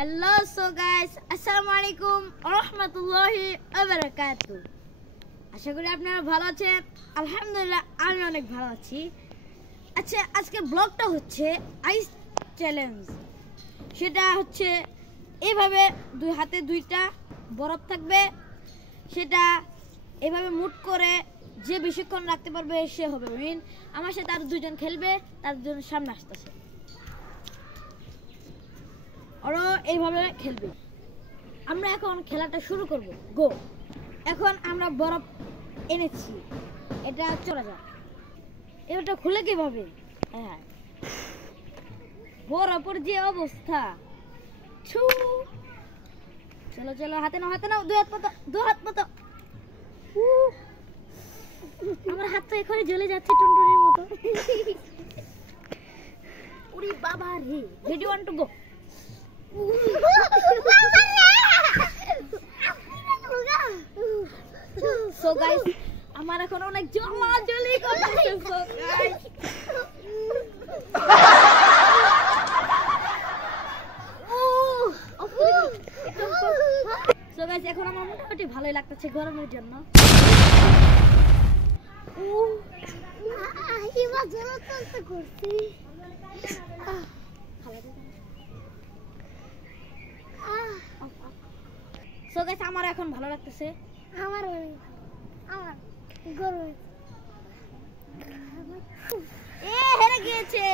Hello so guys, আসসালামু আলাইকুম ওয়া রাহমাতুল্লাহি ওয়া বারাকাতুহু। আশা করি আপনারা ভালো আছেন। আলহামদুলিল্লাহ আমি অনেক ভালো আছি। আচ্ছা, আজকে ব্লগটা হচ্ছে আইস চ্যালেঞ্জ। সেটা হচ্ছে এইভাবে দুই হাতে দুইটা বরফ থাকবে, সেটা এইভাবে মুট করে যে বেশিক্ষণ রাখতে পারবে সে হবে উইন। আমার সাথে আর দুইজন খেলবে, তার জন্য সামনে আসতেছে, ওরা এইভাবে খেলবে। আমরা এখন খেলাটা শুরু করব। গো। এখন আমরা বরফ এনেছি, এটা চলে যাক। এটা খুলে কিভাবে? হ্যাঁ, বরফের যে অবস্থা। ছু, চলো চলো, হাতে নাও হাতে নাও, দুই হাত মতো। আমার হাত তো এখনই জ্বলে যাচ্ছে টুনটুনির মতো। উরি বাবা রে। রেডি, 1 2 গো। সো গাইস, আমার এখন অনেক জলি করতেছে। সো গাইস, সো গাইস, এখন আমার মোটামুটি ভালোই লাগতেছে গরমের জন্য। সো গাইস, আমার এখন ভালো লাগতেছে। আমার গরম হেরে গিয়েছে,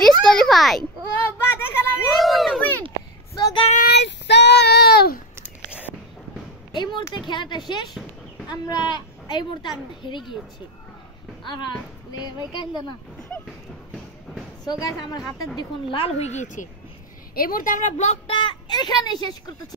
ডিসকোয়ালিফাই। ও বা দেখালাম এই উইন। সো গাইস, এই মুহূর্তে খেলাটা শেষ। আমরা এই মুহূর্তে হেরে গিয়েছি। আহা লে ভাই, কান্দে না। সো গাইস, আমার হাতের দেখুন লাল হয়ে গিয়েছে। এই মুহূর্তে আমরা ব্লগটা এখানে শেষ করতেছি।